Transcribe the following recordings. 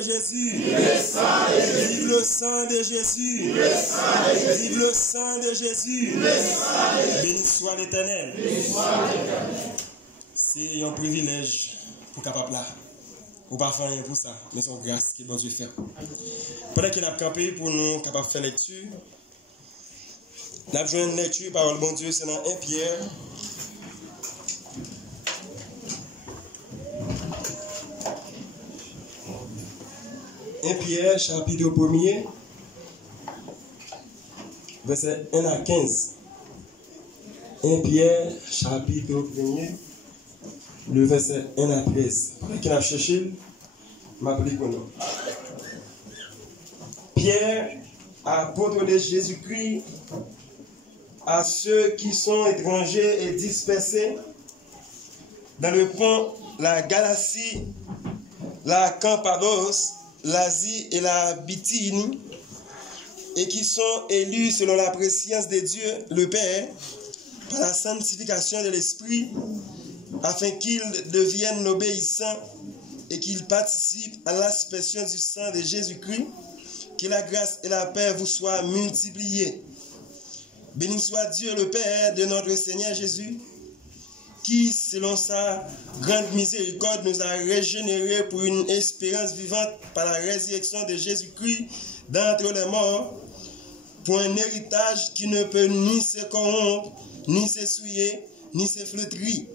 de Jésus. Vive le sang de Jésus. Vive le sang de Jésus. Béni soit l'Éternel. C'est un privilège pour capable là. Ou pas faire rien pour ça, mais son grâce qui est bon Dieu fait. Pendant qu'il a campé pour nous capable faire lecture, nous avons besoin de lecture, parole bon Dieu, c'est dans 1 Pierre. 1 Pierre, chapitre 1er, verset 1 à 15. 1 Pierre, chapitre 1er, le verset 1 à 13. Pendant qu'il a cherché, m'applique pour nous. Pierre, apôtre de Jésus-Christ, à ceux qui sont étrangers et dispersés dans le pont, la Galatie, la Cappadoce, l'Asie et la Bithynie, et qui sont élus selon la préscience de Dieu, le Père, par la sanctification de l'Esprit, afin qu'ils deviennent obéissants et qu'ils participent à l'aspersion du sang de Jésus-Christ, que la grâce et la paix vous soient multipliées. Béni soit Dieu le Père de notre Seigneur Jésus, qui, selon sa grande miséricorde, nous a régénérés pour une espérance vivante par la résurrection de Jésus-Christ d'entre les morts, pour un héritage qui ne peut ni se corrompre, ni se souiller, ni se flétrir.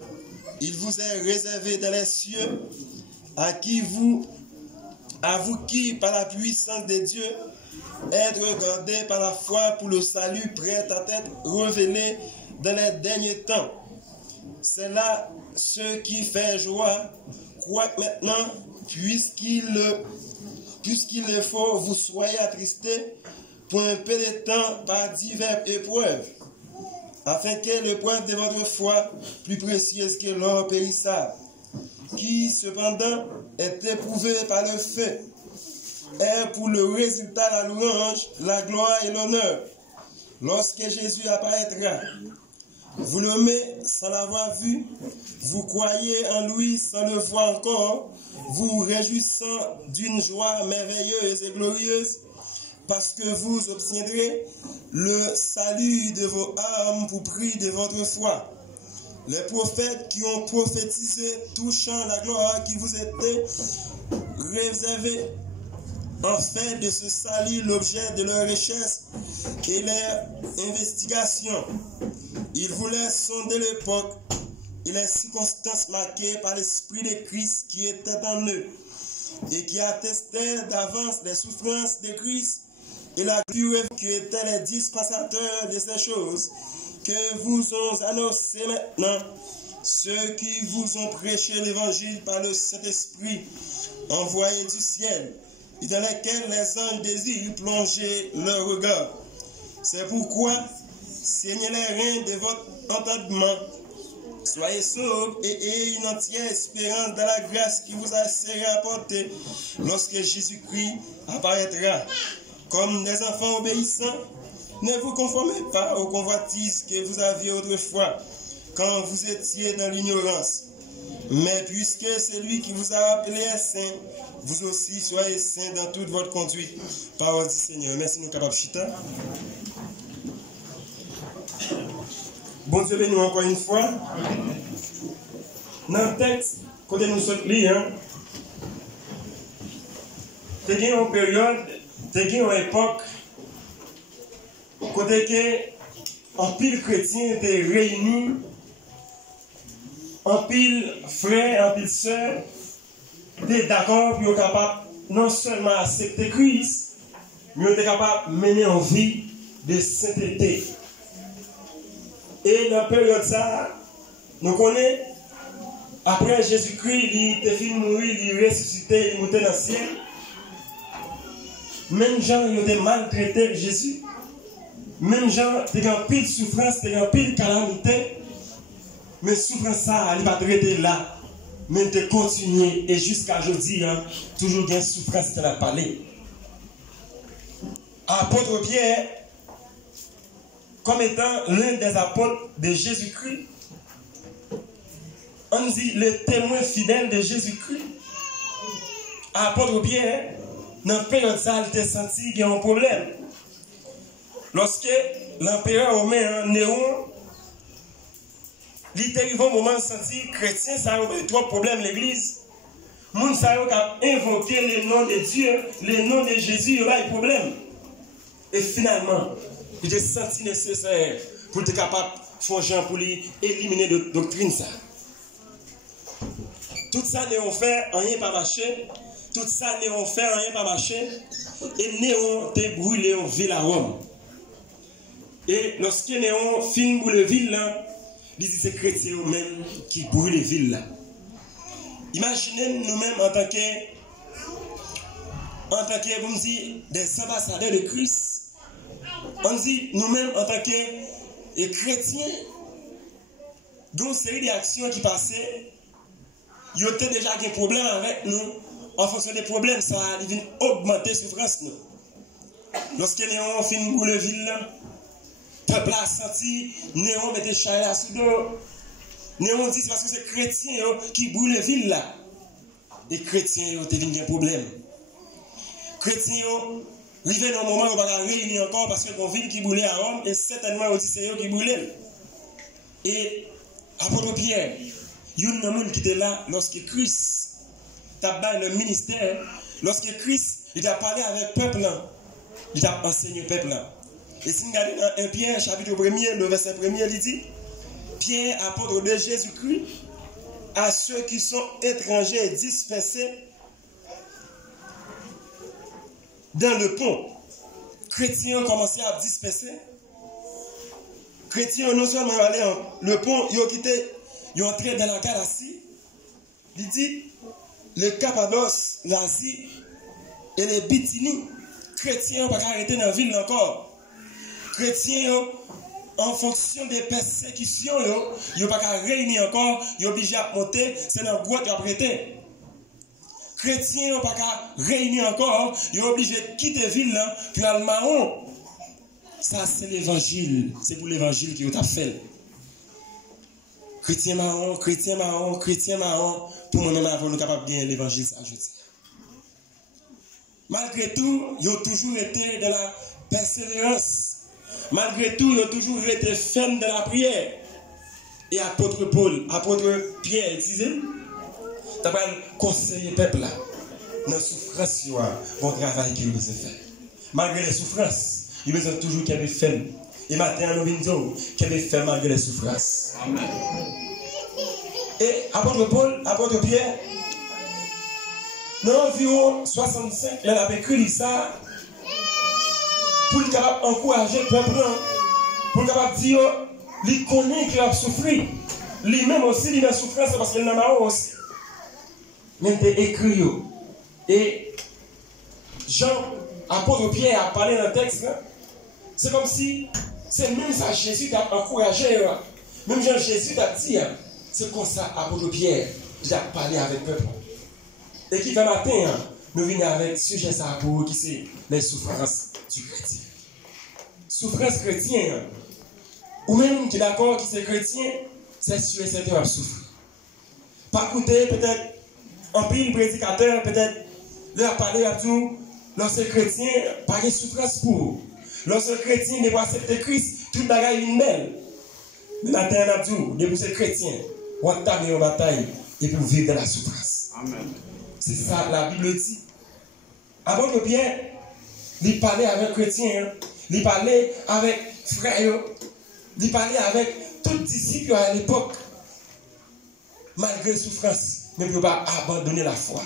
Il vous est réservé dans les cieux, à vous qui, par la puissance de Dieu, êtes regardés par la foi pour le salut prêt à être révélé dans les derniers temps. C'est là ce qui fait joie, quoique maintenant, puisqu'il le faut, vous soyez attristés pour un peu de temps par diverses épreuves, afin que l'épreuve de votre foi, plus précieuse que l'or périssable, qui cependant est éprouvée par le feu, est pour le résultat la louange, la gloire et l'honneur, lorsque Jésus apparaîtra. Vous l'aimez sans l'avoir vu, vous croyez en lui sans le voir encore, vous réjouissant d'une joie merveilleuse et glorieuse, parce que vous obtiendrez le salut de vos âmes pour prix de votre foi. Les prophètes qui ont prophétisé touchant la gloire qui vous était réservée, en fait de ce salut l'objet de leur richesse et leur investigation. Ils voulaient sonder l'époque et les circonstances marquées par l'Esprit de Christ qui était en eux et qui attestait d'avance les souffrances de Christ et la gloire qui étaient les dispensateurs de ces choses que vous ont annoncé maintenant, ceux qui vous ont prêché l'évangile par le Saint-Esprit envoyé du ciel, et dans lesquels les anges désirent plonger leur regard. C'est pourquoi, saignez les reins de votre entendement, soyez sauvés et ayez une entière espérance dans la grâce qui vous a serré à porter lorsque Jésus-Christ apparaîtra. Comme des enfants obéissants, ne vous conformez pas aux convoitises que vous aviez autrefois, quand vous étiez dans l'ignorance. Mais puisque celui qui vous a appelé est saint, vous aussi soyez saints dans toute votre conduite. Parole du Seigneur. Merci, nous capables chita. Bon Dieu béni encore une fois. Dans le texte, côté nous sommes lire, t'es gagné une période, t'es gagné une époque, côté que en pile chrétien était réunis, en pile frères, en pile sœurs, étaient d'accord pour être capable non seulement accepter Christ, mais être capable de mener en vie de sainteté. Et dans la période ça, nous connaissons, après Jésus-Christ, il était fini de mourir, il est ressuscité, il est monté dans le ciel. Même gens, ils ont été maltraités de Jésus. Même gens, ils ont eu pile de souffrance, ils ont eu pile de calamité. Mais souffrance ça, elle va traiter là. Mais de continuer. Et jusqu'à aujourd'hui, toujours bien souffrance de la parler. Apôtre Pierre, comme étant l'un des apôtres de Jésus-Christ, on dit le témoin fidèle de Jésus-Christ. apôtre Pierre, dans la période ça, il a senti qu'il y a un problème. Lorsque l'empereur romain Néron, il arrive au moment de sentir chrétien, ça a eu trois problèmes l'église. Les gens qui ont invoqué le nom de Dieu, le nom de Jésus, il y a un problème. Et finalement, il a senti nécessaire pour être capable de faire pour lui éliminer la doctrine. Ça. Tout ça, Néron fait, rien pas marché. Tout ça, Néron fait, rien pas marché. Et Néron a brûlé en ville à Rome. Et lorsque Néron finit pour la ville, là, il dit que c'est chrétiens eux-mêmes qui brûlent les villes. Là. Imaginez nous-mêmes en tant que vous me dites, des ambassadeurs de Christ. On dit nous-mêmes en tant que chrétiens, dans une série d'actions qui passaient, il y a déjà des problèmes avec nous. En fonction des problèmes, ça va augmenter la souffrance. Lorsque Néron finit pour la ville, le peuple a senti, Néron mettait chalet sous dos. Néron dit c'est parce que c'est chrétiens qui brûlent les villes là. Les chrétiens ont des problèmes. Chrétiens, arrivé dans un moment où on va réunir encore parce que une ville qui brûlait à Rome, et certainement on dit c'est eux qui brûlaient. Et apôtre Pierre, il y a un monde qui était là lorsque Christ t'a le ministère, lorsque Christ il a parlé avec le peuple, il a enseigné le peuple. Et si nous regardons dans 1 Pierre, chapitre 1er, le verset 1er, il dit Pierre, apôtre de Jésus-Christ, à ceux qui sont étrangers et dispersés dans le pont. Chrétiens ont commencé à disperser. Chrétiens non seulement allé le pont, ils ont quitté, ils ont entré dans la Galatie. Il dit le Cappadoce, l'Asie et les Bithynie. Chrétiens n'ont pas arrêté dans la ville encore. Chrétiens, en fonction des persécutions, ils n'ont pas réuni encore, ils sont obligés à monter, c'est dans le grotte qu'ils ont prêté. Chrétiens n'ont pas réuni encore, ils sont obligés de quitter la ville, puis aller au Mahon. Ça, c'est l'évangile. C'est pour l'évangile qui ont fait. Chrétien marron, chrétien marron, chrétien marron, pour moi-même, avant nous capables de gagner l'évangile, ça, je dis. Malgré tout, ils ont toujours été dans la persévérance. Malgré tout, ils ont toujours été fermes dans la prière. Et apôtre Paul, apôtre Pierre, disait, tu as conseillé le peuple là, dans la souffrance, bon travail qu'il doit faire. Malgré les souffrances, il besoin toujours qu'il y ait ferme. Et maintenant, nous venons qu'il y ait ferme malgré les souffrances. Amen. Et apôtre Paul, apôtre Pierre, dans environ 65, il a écrit ça pour le capable encourager le peuple, pour le capable dire, il connaît qu'il a souffert. Lui-même aussi, il a souffert, c'est parce qu'il en a aussi. Mais il a écrit. Et Jean, apôtre Pierre, a parlé dans le texte. C'est comme si, c'est même ça Jésus t'a encouragé. Même Jean Jésus t'a dit, c'est comme ça, apôtre Pierre, il a parlé avec le peuple. Et qui fait matin, nous venons avec sujet ça pour qui c'est les souffrances du chrétien. Souffrance chrétienne, ou même qui est d'accord qui c'est chrétien, c'est sûr et certain à souffrir. Pas écouter peut-être un pile prédicateur, peut-être leur parler à tout, lorsque chrétien, pas de souffrance pour. Lorsque chrétien n'est pas accepté Christ, tout le bagage est belle. Le matin, on a dit, depuis ce chrétien, on va taper en bataille et pour vivre dans la souffrance. Amen. C'est ça, la Bible dit. Avant que Pierre, il parlait avec chrétien, il parlait avec frères, il parlait avec tous les disciples à l'époque. Malgré souffrance, mais il ne pas abandonner la foi.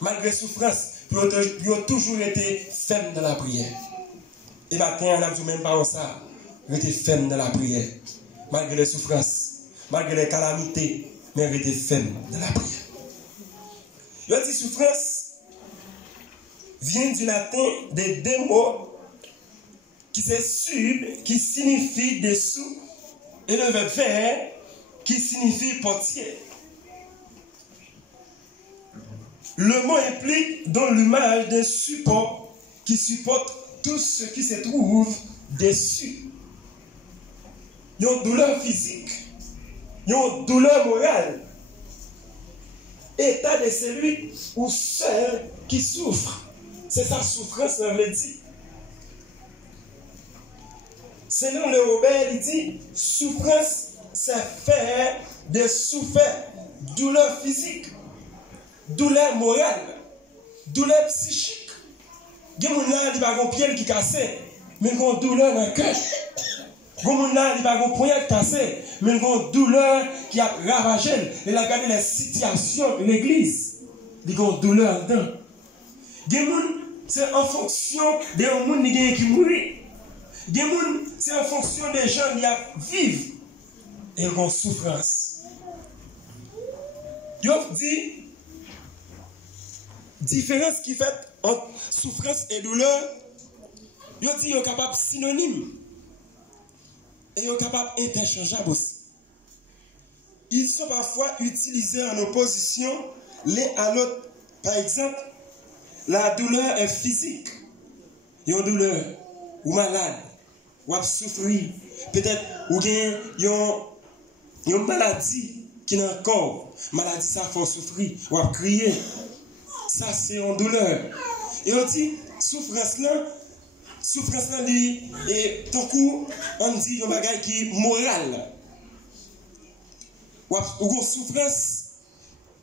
Malgré souffrance, ils ont toujours été fermes dans la prière. Et maintenant, on a dit même pas ça, ils étaient fermes dans la prière. Malgré les souffrances, malgré les calamités, mais ils étaient fermes dans la prière. Le dit souffrance vient du latin des deux mots qui c'est sub, qui signifie dessous, et le verbe faire, qui signifie portier. Le mot implique dans l'image d'un support qui supporte tout ce qui se trouve dessus. Il y a une douleur physique, il y a une douleur morale. état de celui ou celle qui souffre. C'est sa souffrance, ça veut dire. Selon le Robert, il dit, souffrance, c'est faire des souffrances, douleur physique, douleur morale, douleur psychique. Il y a des gens qui ont un pied qui est cassé, mais ils ont une douleur dans le cœur. Il y a des gens qui ont un poignet cassé, mais ils ont une douleur qui a ravagé. Il a regardé les situations de l'église. Ils ont une douleur dedans. Il y a des gens, c'est en fonction des gens qui mourent. Il y a des gens, c'est en fonction des gens qui vivent. Et ils ont souffrance. Il dit, différence qui fait entre souffrance et douleur, il dit qu'ils sont capables synonymes. Et ils sont capables interchangeables aussi. Ils sont parfois utilisés en opposition l'un à l'autre. Par exemple, la douleur est physique. Il y a une douleur, ou malade, ou a souffrir. Peut-être, ou il y a une maladie qui est dans le corps. Maladie, ça faut souffrir, ou a crier. Ça, c'est une douleur. Et on dit, souffrance là, et tout coup, on dit un bagage qui est moral. Ou une souffrance,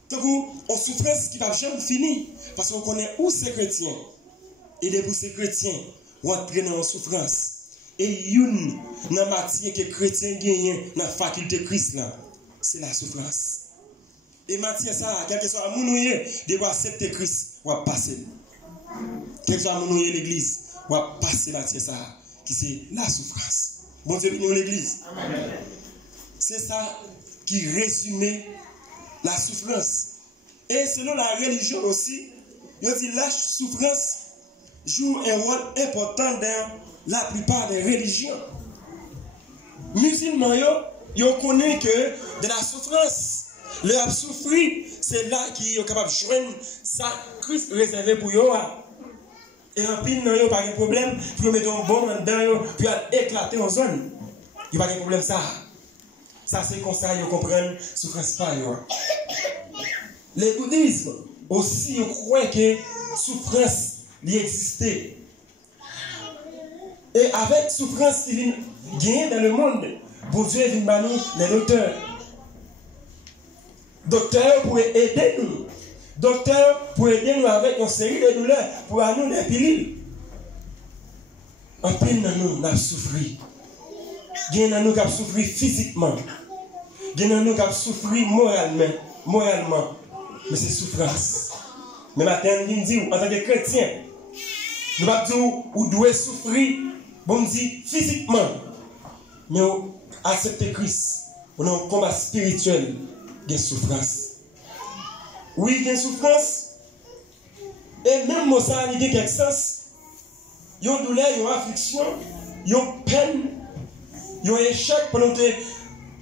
tout coup, une souffrance qui va jamais finir. Parce qu'on connaît où c'est chrétien. Et depuis ces chrétiens, on entre dans une souffrance. Et une dans matière que les chrétiens gagnent dans la faculté Christ là, c'est la souffrance. Et matière ça, quel que soit mon noué, de accepter Christ, on va passer. Quel que soit mon noué l'église, on va passer matière ça, qui c'est la souffrance. Bon Dieu, nous l'église. C'est ça qui résume la souffrance. Et selon la religion aussi, il dit la souffrance joue un rôle important dans la plupart des religions. Musulmans, ils connaissent que de la souffrance, leur souffrir, c'est là qu'ils sont capables de joindre ça Christ réservé pour eux. Et en pile, ils n'ont pas de problème, pour mettre un bon dedans, puis éclater en zone. Il n'y a pas de problème ça. Ça, c'est comme ça, ils comprennent souffrance pas. Les bouddhismes aussi, ils croient que souffrance existait. Et avec souffrance qui vient gagner dans le monde, pour Dieu vient nous les docteurs. Docteurs pour aider nous. Docteurs pour aider nous avec une série de douleurs, pour nous des pilules. En pile dans nous, nous avons souffert. Il y a nous qui avons souffert physiquement. Il y a nous qui avons souffert moralement. Mais c'est souffrance. Mais maintenant, nous dit, en tant que chrétien, nous ne disons pas nous devons souffrir, bon dit physiquement. Mais accepter Christ. On a un combat spirituel de souffrance. Oui, il y a une souffrance. Et même si ça a quelque sens, il y a une douleur, il y a une affliction, il y a une peine, il y a un échec pendant que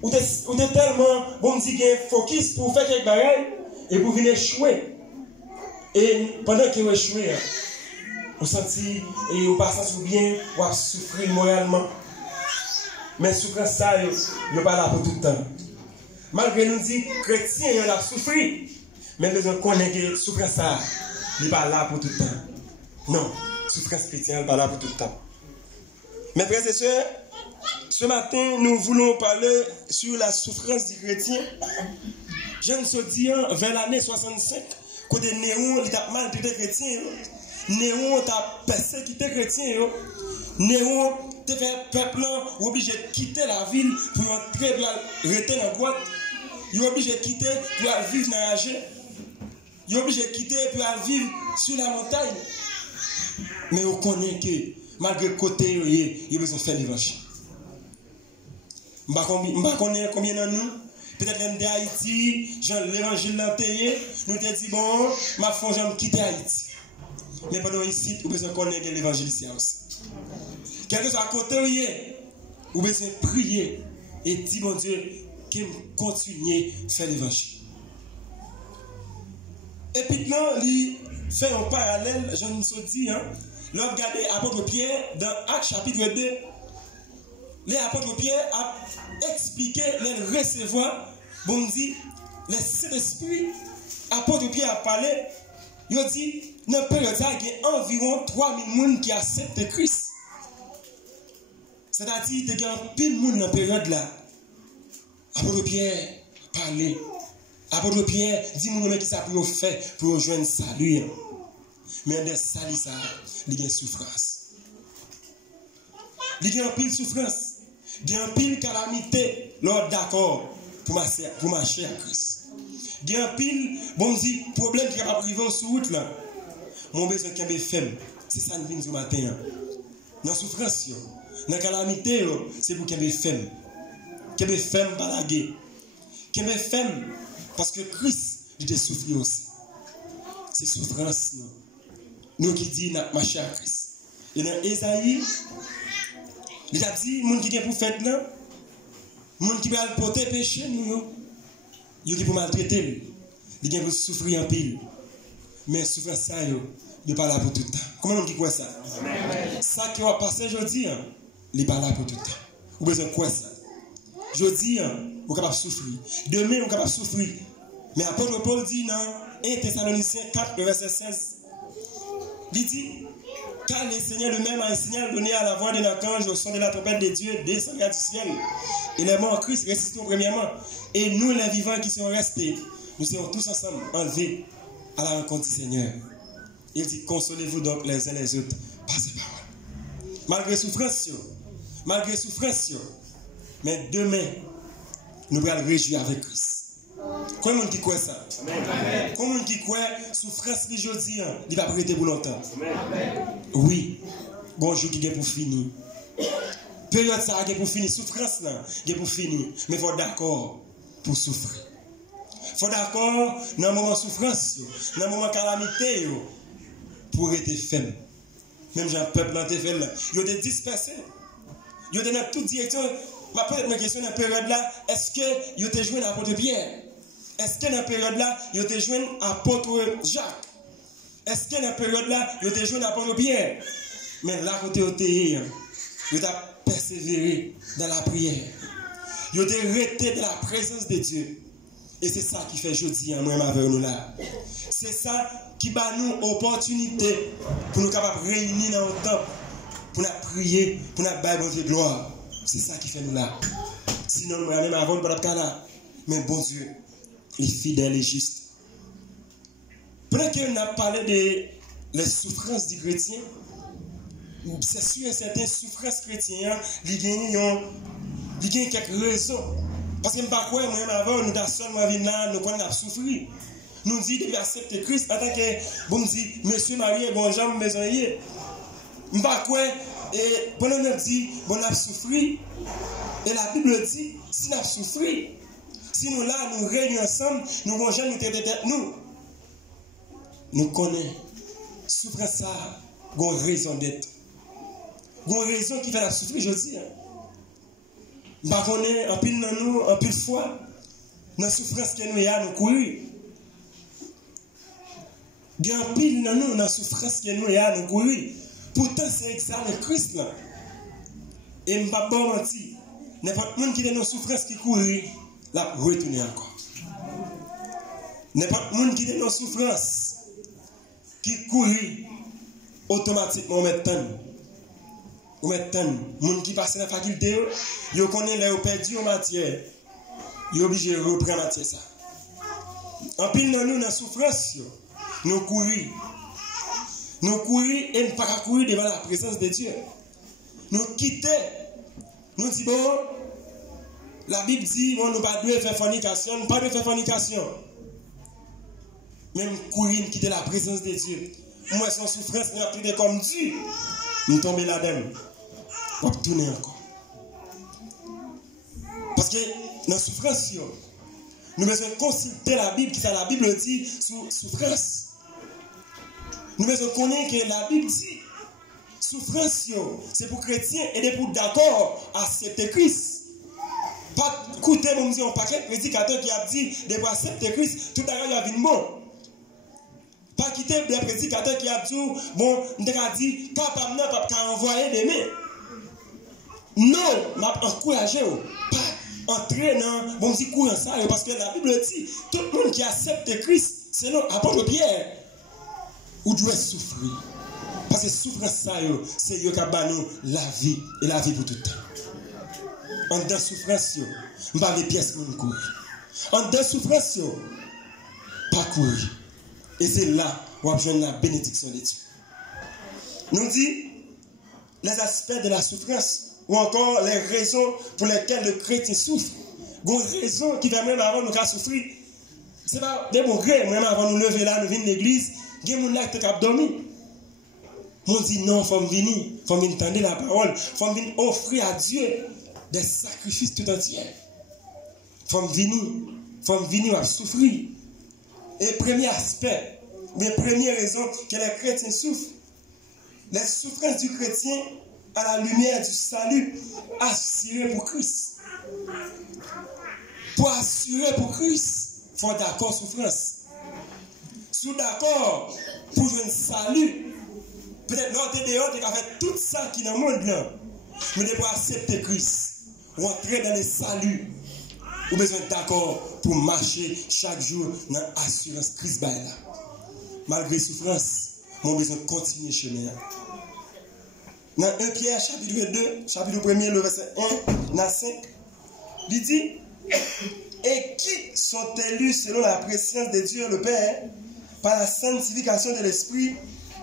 vous êtes tellement, bon dit, qu'il y a un focus pour faire quelque chose et pour venir échouer. Et pendant que vous échouez, vous sentez et vous passez bien, vous souffrez moralement. Mais souffrance, ça, il n'est pas là pour tout le temps. Malgré nous dit, chrétien, il a souffert. Mais nous connaissons que souffrance, ça, il n'est pas là pour tout le temps. Non, souffrance chrétienne n'est pas là pour tout le temps. Mes frères et sœurs, ce matin, nous voulons parler sur la souffrance du chrétien. Je ne sais dire, vers l'année 65, côté Néron, il a maltraité les chrétiens. Néron a persécuté les chrétiens. Néron a fait peuple obligé de quitter la ville pour entrer pour rester dans la grotte. Il est obligé de quitter pour vivre dans la jungle. Il est obligé de quitter pour vivre sur la montagne. Mais on connaît que malgré le côté, il a besoin de faire l'évangile. Je ne connais combien de nous. Peut-être même d'Haïti, l'évangile l'a payé. Nous te dit bon, ma foi, j'aime quitter Haïti. Mais pendant ici, vous besoin de connaître l'évangile ici aussi. Quel que soit à côté, vous besoin de prier et dire, mon Dieu, qu'il continue à faire l'évangile. Et puis là, il fait un parallèle, je ne sais dit, là, regardez l'apôtre Pierre dans Actes chapitre 2. L'apôtre Pierre a expliqué les recevoir, bon dit, le Saint-Esprit apôtre Pierre a parlé, il dit, dans la période, il y a environ 3000 personnes qui acceptent Christ. C'est-à-dire, il y a pile de monde dans la période là. Apôtre Pierre a parlé. Apôtre Pierre dit, moi, qui ça pour faire pour rejoindre salut. Mais dans salut, ça, il y a une souffrance. Il y a une pile souffrance. Il y a une pile calamité, l'ordre d'accord pour marcher à Christ. Il y a un pile, bon, dit, problème qui va arriver sur route là. Mon besoin qu'un femme, c'est ça nous vient ce matin. Dans la souffrance, dans la calamité, c'est pour qu'un femme. Qu'un femme pas la guerre. Qu'un femme, parce que Christ, il a souffert aussi. C'est souffrance, nous qui dit, n'a marché à Christ. Et dans Ésaïe, il a dit, les gens qui sont pour faire là, les gens qui veulent porter péché, nous, ils qui pour maltraiter, ils qui pour souffrir en pile. Mais souffrir ça, ils ne sont pas là pour tout le temps. Comment on dit quoi ça? Ça qui va passer aujourd'hui, il n'est pas là pour tout le temps. Vous avez besoin de quoi ça? Aujourd'hui, vous êtes capable de souffrir. Demain, vous êtes capable de souffrir. Mais l'apôtre Paul dit dans 1 Thessaloniciens 4, verset 16, il dit, car le Seigneur lui-même a un signal donné à la voix de l'archange au son de la trompette de Dieu descendra du ciel. Et les morts en Christ ressusciteront premièrement. Et nous, les vivants qui sont restés, nous serons tous ensemble enlevés à la rencontre du Seigneur. Il dit, consolez-vous donc les uns les autres par ces paroles. Malgré souffrance, mais demain, nous allons réjouir avec Christ. Comment on dit quoi ça? Comment on dit quoi? Souffrance d'aujourd'hui, il va prêter pour longtemps. Oui. Bonjour qui est pour finir. Période ça est pour finir. Souffrance là, est pour finir. Mais il faut d'accord pour souffrir. Il faut d'accord dans le moment de souffrance, dans le moment de calamité, pour être ferme. Même j'ai un peuple dans tes fait là. Il y a des dispersés. Il y a dans toute direction. Ma peut-être question dans la période là, est-ce que il te joint l'apôtre Pierre? Est-ce que dans la période là, il te joint l'apôtre Jacques? Est-ce que dans la période là, il te joint l'apôtre Pierre? Mais là côté il t'a persévéré dans la prière. Il t'a resté dans la présence de Dieu. Et c'est ça qui fait aujourd'hui moi avec nous là. C'est ça qui bat nous opportunité pour nous capables réunir dans le temple, pour nous prier, pour nous battre de gloire. C'est ça qui fait nous là. Sinon, nous même avant, nous ne sommes pas là. Mais bon Dieu, il est fidèle et juste. Pendant qu'on a parlé des souffrances du chrétien, c'est sûr et certain, souffrances chrétiennes, il y a quelques raisons. Parce que je ne sais pas quoi, moi-même avant, nous avons seulement vu là, nous avons souffert. Nous disons de accepter Christ en tant que, bon, dit, monsieur marié, bon, j'aime besoin. Je ne sais pas quoi. Et pendant qu'on dit, bon, on a souffert, et la Bible dit, si on a souffert, si nous là, nous réunissons ensemble, nous allons jamais nous tête nous. Nous connaissons, souffrir ça, nous avons raison d'être. Nous avons raison qui fait la souffrir, je dis. Nous connaissons, en pile dans nous, en pile fois, dans la souffrance que nous avons, nous courons. Il y a un pile dans nous, dans la souffrance que nous avons, nous courons. Pourtant, c'est exact le Christ là. Et je ne vais pas mentir. N'importe qui est dans la souffrance qui court, là, retourner encore. N'importe qui est dans la souffrance qui court, automatiquement, on met temps. On met temps. Les gens qui passent dans la faculté, ils connaissent les perdu en matière. Ils sont obligés de reprendre la matière. En pile, dans nous, dans la souffrance, nous courons. Nous courons et nous ne pas courir devant la présence de Dieu. Nous quittons. Nous disons, bon, la Bible dit, bon, nous ne pas de faire fornication, nous pas de faire fornication. Même courir, quitter la présence de Dieu. Moi, sans souffrance, nous avons pris comme Dieu. Nous tombons là-dedans. On va tourner encore. Parce que dans la souffrance, nous devons consulter la Bible, qui la Bible dit, sous souffrance. Nous devons connaître que la Bible dit, souffrance, c'est pour chrétiens et pour d'accord à accepter Christ. Pas écouter, on me dit, un paquet de prédicateurs qui a dit, de pour accepter Christ, tout à l'heure, il y a une bon. Pas quitter les prédicateurs qui a dit, bon, on a dit, capable, non, pas envoyer des mains. Non, m'a encouragé, pas entrer dans, bon, dit, courant ça, parce que la Bible dit, tout le monde qui accepte Christ, Selon l'apôtre Pierre, vous devez souffrir. Parce que souffrance, c'est ce qui a nous la vie et la vie pour tout le temps. En dedans souffrance, je ne vais pas les pièces pour nous courir. En dedans souffrance, pas courir. Et c'est là où on a la bénédiction de Dieu. Nous dit les aspects de la souffrance ou encore les raisons pour lesquelles le chrétien souffre. Une raison qui va même avant nous souffrir. Ce n'est pas des bons grés, même avant nous lever là, nous venir de l'église, il y a des gens qui ont dormi. On dit non, il faut venir entendre la parole, il faut venir offrir à Dieu des sacrifices tout entiers. Il faut venir à souffrir. Et premier aspect, les premières raisons que les chrétiens souffrent, les souffrances du chrétien à la lumière du salut assuré pour Christ. Pour assurer pour Christ, il faut d'accord souffrance. Sous d'accord pour un salut, peut-être l'autre dehors, tu as fait tout ça qui est dans le monde là. Mais pour accepter Christ, ou entrer dans le salut, vous avez besoin d'accord pour marcher chaque jour dans l'assurance Christ là. Malgré souffrance, vous avez besoin de continuer le chemin. Dans 1 Pierre, chapitre 2, chapitre 1, le verset 1, dans 5, il dit, et qui sont élus selon la préscience de Dieu le Père, par la sanctification de l'Esprit,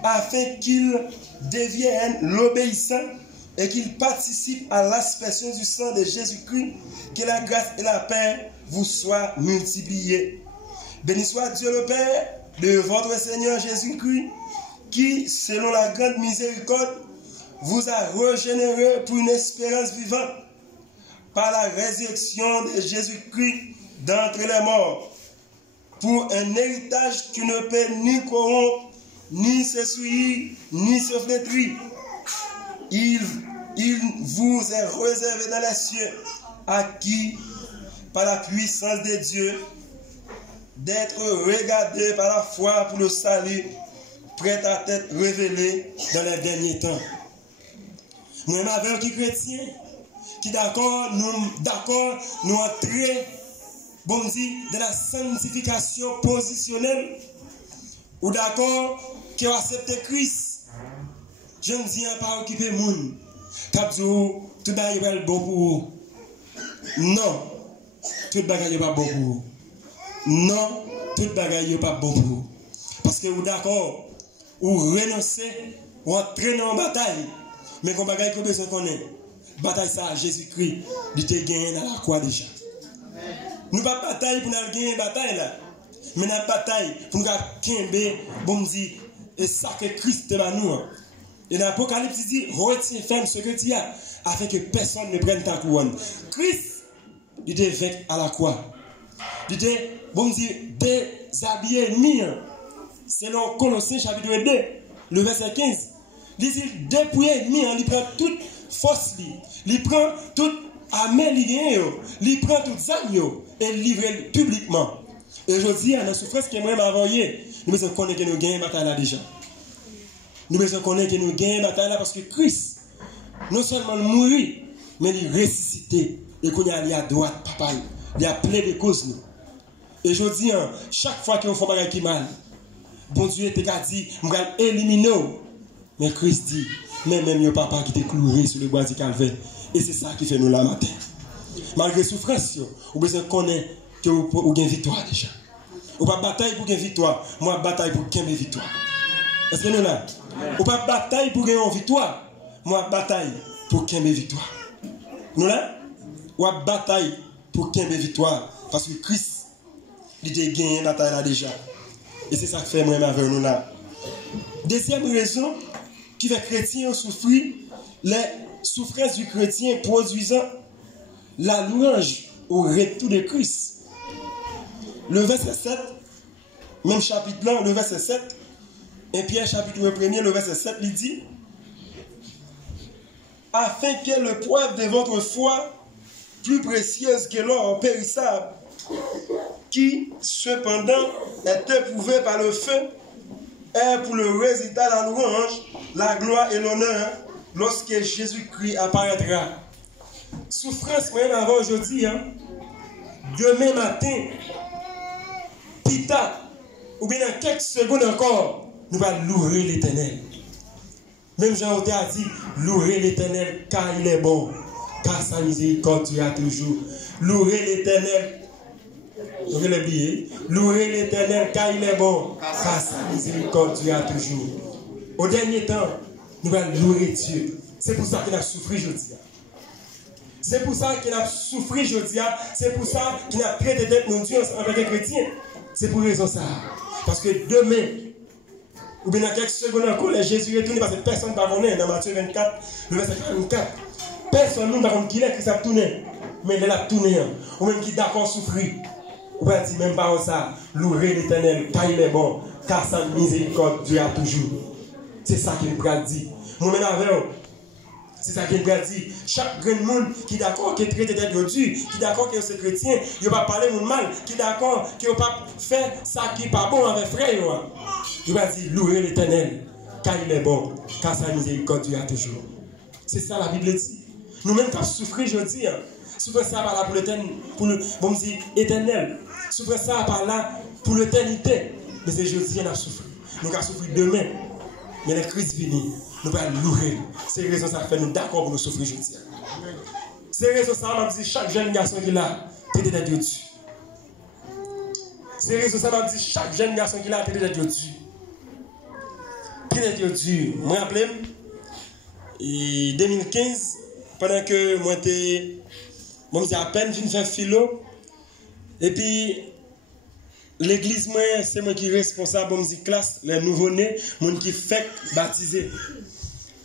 afin qu'ils deviennent l'obéissant et qu'ils participent à l'aspersion du sang de Jésus-Christ, que la grâce et la paix vous soient multipliées. Béni soit Dieu le Père de votre Seigneur Jésus-Christ, qui, selon la grande miséricorde, vous a régénéré pour une espérance vivante, par la résurrection de Jésus-Christ d'entre les morts, pour un héritage qui ne peut ni corrompre, ni se souiller, ni se flétrir. Il vous est réservé dans les cieux, à qui, par la puissance de Dieu, d'être regardé par la foi pour le salut, prêt à être révélé dans les derniers temps. Moi-même avec qui chrétien, qui d'accord, nous entrer, bon dit, de la sanctification positionnelle, ou d'accord, qui ont accepté Christ. Je ne dis pas occuper le monde. Tout le bagage est bon pour vous. Non, tout le bagage n'est pas bon pour vous. Non, tout le bagage n'est pas bon pour vous. Parce que vous d'accord, ou renoncez, ou entraînez en bataille. Mais qu'on bagaille que besoin qu'on ait. Bataille ça, Jésus-Christ, il te gagné dans la croix déjà. Nous pas bataille pour nous gagner bataille là. Mais nous bataille pour nous gagner, bon dit, et ça que Christ est nous. Et dans l'Apocalypse, il dit, retiens ferme ce que tu as, afin que personne ne prenne ta couronne. Christ, il était vêtu à la croix. Il était, bon dit, déshabillé ennemi. Selon Colossiens chapitre 2, le verset 15. Il dit, dépouillé ennemi, il prend toute force, il prend toute armée, il prend toutes les armes et il livre publiquement. Et je dis, dans la souffrance que moi m'envoyé, nous devons connaître que nous gagnons la bataille là déjà. Nous devons connaître que nous gagnons la bataille là parce que Christ, non seulement mourit, mais il ressuscité. Et qu'on est allé à droite, papa, il a plein de causes. Et je dis, chaque fois qu'on fait un bagage qui mal, bon Dieu te dit, je vais éliminer. Mais Christ dit, mais même le papa qui était cloué sur le bois du calvaire. Et c'est ça qui fait nous la matin. Malgré souffrance, vous besoin connaître que vous avez une victoire déjà. Vous pas bataille pour gagner victoire, moi bataille pour gagner victoire. Est-ce que nous là? Vous pas bataille pour gagner une victoire, moi bataille pour gagner victoire. Nous là? Ou bataille pour gagner victoire parce que Christ il a gagné la bataille là déjà. Et c'est ça que fait moi avec nous là. Deuxième raison qui fait chrétien souffrir, les souffrances du chrétien produisant la louange au retour de Christ. Le verset 7, même chapitre là, le verset 7, et Pierre chapitre 1, le verset 7, il dit, afin que le poids de votre foi, plus précieuse que l'or périssable, qui cependant est éprouvé par le feu, est pour le résultat de la louange, la gloire et l'honneur lorsque Jésus-Christ apparaîtra. Souffrance, même avant aujourd'hui, demain matin, Pita, ou bien dans quelques secondes encore, nous allons louer l'Éternel. Même Jean a dit, louer l'Éternel car il est bon, car sa miséricorde durera toujours. Louer l'Éternel, vous l'avez oublié, louer l'Éternel car il est bon, car sa miséricorde durera toujours. Au dernier temps, nous allons louer Dieu. C'est pour ça qu'il a souffert aujourd'hui. C'est pour ça qu'il a souffert aujourd'hui. C'est pour ça qu'il a traité d'être nos dieux en tant que chrétien. C'est pour raison ça. Parce que demain, ou bien dans quelques secondes encore, Jésus est tourné parce que personne ne va connaître. Dans Matthieu 24, le verset 44, personne ne va connaître qui est qui s'est tourné. Mais il a tourné. Ou même qui est d'accord souffrir. Ou bien dire même pas ça. Louer l'Éternel car il est bon, car sa miséricorde durera toujours. C'est ça qu'il nous dit. Moi-même avec c'est ça qu'il nous dit. Chaque grand monde qui est d'accord qui est traité d'être Dieu, qui est d'accord que c'est chrétien, il ne va pas parler de mal, qui est d'accord qu'il ne va pas faire ça qui n'est pas bon avec frère. Il va dire louer l'Éternel, car il est bon, car sa miséricorde durera toujours. C'est ça la Bible dit. Nous-mêmes qui avons souffert aujourd'hui, souffrir ça par là pour l'éternel, bon dire éternel, souffrir ça par là pour l'éternité. Mais c'est aujourd'hui qu'on a souffert. Nous avons souffert demain. Mais le Christ vient, nous allons louer. C'est raison ça fait nous d'accord pour nous souffrir aujourd'hui. C'est raison ça m'a dit chaque jeune garçon qui est là, t'es d'être Dieu. C'est raison ça m'a dit chaque jeune garçon qui est là, t'es d'être Dieu. T'es d'être Dieu. Moi rappelez, en 2015, pendant que moi j'étais à peine venu faire philo, et puis l'église, c'est moi qui est responsable de la classe, les nouveau-nés, les qui fait baptiser.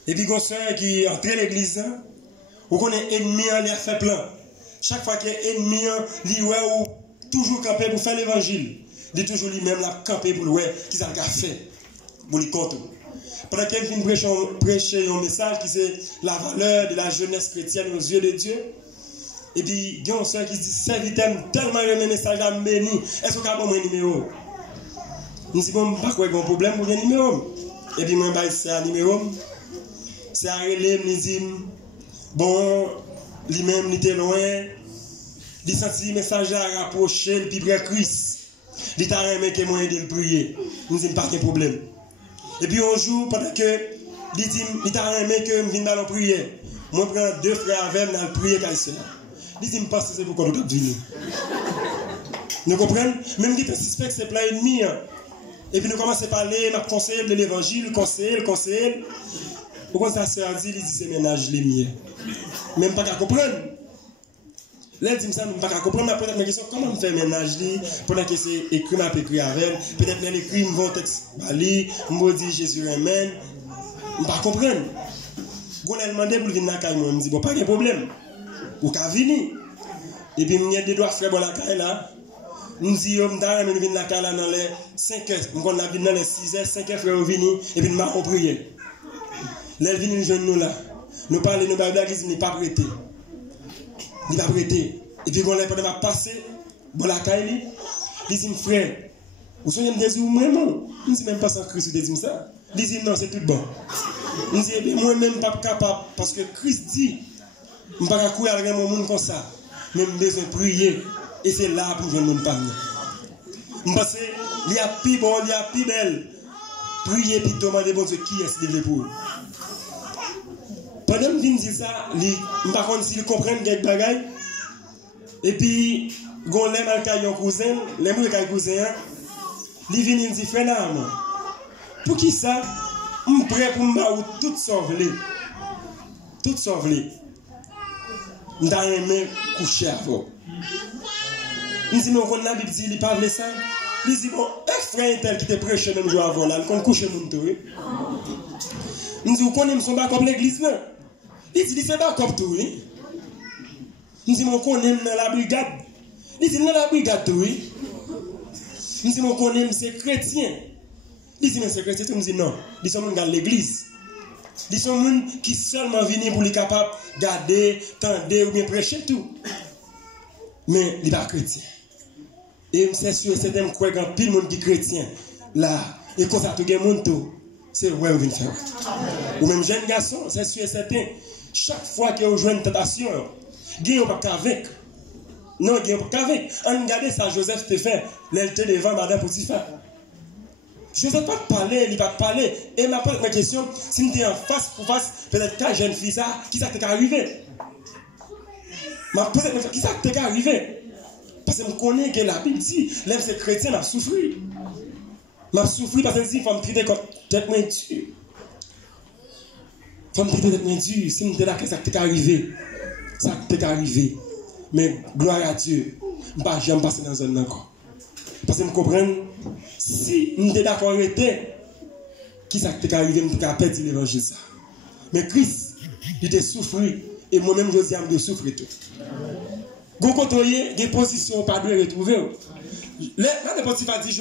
Et puis, quand soeur qui entre l'église, ou qu'on est ennemi, il a fait plein. Chaque fois qu'il est ennemi, il ou toujours camper pour faire l'évangile. Il est toujours lui-même là camper pour le qui ça a fait, pour lui compter. Pendant qu'il vient prêcher un message qui c'est la valeur de la jeunesse chrétienne aux yeux de Dieu. Et puis, il y a une soeur qui dit, serviteur, tellement le message à béni. Est-ce que vous avez mon numéro? Je dis, bon, pas quoi, il y a un problème pour le numéro. Et puis, moi, c'est un numéro. C'est à relais, je dis, bon, lui-même, il était loin. Il sentit le message à rapprocher, puis près Christ. Il t'a remis que moi aider le prier. Je dis, pas de problème. Et puis, un jour, pendant que, il dit, il t'a remis que je viens dans la prière. Moi, je prends 2 frères avec dans la prière, comme il dit, je pense que c'est pour qu'on doit venir. Nous comprenons? Même si suspect c'est plein ennemi. Et puis nous commençons à parler, nous conseillons de l'évangile, conseiller. Pourquoi ça se dit, il dit, c'est ménage les miens. Même pas qu'à comprendre. Là, il dit, ça, même pas qu'à comprendre. Mais peut-être ma question, comment on fait ménage pendant que c'est écrit, m'a écrit avec. Peut-être que l'écrit, je vais texte, je vais dire Jésus, amen. Je ne pas comprendre. Quand on a demandé pour venir dans la caille, je me dis, bon, pas de problème. Ou qu'à venir. Et puis, il y a des doigts frères dans la caille là. Nous disons, nous venons dans la caille là dans les 5 heures. Nous venons dans les 6 heures, 5 heures frères venir. Et puis, nous avons prié. Là, ils viennent nous nous là. Nous parlons, nous parlons, ils n'est pas prêté. Il n'est pas prêté. Et puis, quand on a passé dans la caille, ils disent, frère, vous savez, me dire, moi-même, je ne dis même pas sans Christ, vous dites ça. Ils disent, non, c'est tout bon. Nous disons, moi-même, pas capable. Parce que Christ dit, je ne peux pas courir avec mon monde comme ça. Mais je besoin de prier. Et c'est là pour que je ne parle. Je pense qu'il y a plus bon, il y a plus belle. Prier et demander bon Dieu qui est développé pour. Pendant que je dis ça, je ne sais pas s'ils comprennent quelques bagailles. Et puis, quand les mal caillent un cousin, les mal caillent cousin, ils viennent et disent, frère, pour qui ça? Je suis prêt pour me tout sauver. Tout sauver. Je vais coucher avant. Je dis, mais on a dit, il pas ça. Il dit, bon, un frère tel qui te prêche même jour avant, là, il couche mon tour. Je dis, vous connaissez son bac comme l'église là? Il dit, c'est pas comme tout. Je dis, on connaît dans la brigade. Il dit, dans la brigade, oui. Je dis, on connaît, c'est chrétien. Il dit, mais c'est chrétien. Je dis, non. Ils sont dans l'église. Ils sont des gens qui seulement viennent pour les capables de garder, tendre ou bien prêcher tout. Mais ils ne sont pas chrétiens. Et c'est sûr, c'est un croix quand pile monde qui est chrétien. Là, et quand ça te gagne mon tout, c'est ouais, vous venez faire. Ou même jeune garçon, c'est sûr et certain. Chaque fois que vous jouez une tentation, vous n'avez pas qu'avec. Non, vous n'avez pas qu'avec. On regarde ça, Joseph te fait, l'elle devant Madame Potiphar. Joseph pas parler, il va parler. Et m'a posé ma question, si nous sommes en face pour face, peut-être qu'à jeune fille ça, qui ça t'est arrivé? M'a posé ma question, qui ça t'est arrivé? Parce que je connais que la Bible dit, l'homme c'est chrétien, m'a souffert. M'a souffert parce que il faut me traiter comme tête moins dure. Il faut me traiter tête moins dure. Si nous sommes là, que ça t'est arrivé? Ça t'est arrivé. Mais gloire à Dieu, je ne vais jamais passer dans un encore. Parce que je comprends, si nous sommes d'accord avec qui ça t'est arrivé, nous avons perdu l'évangile. Mais Christ, il a souffert. Et moi-même, je dis, je souffre tout. Vous avez des positions pas de retrouver. Là, le petit va dire,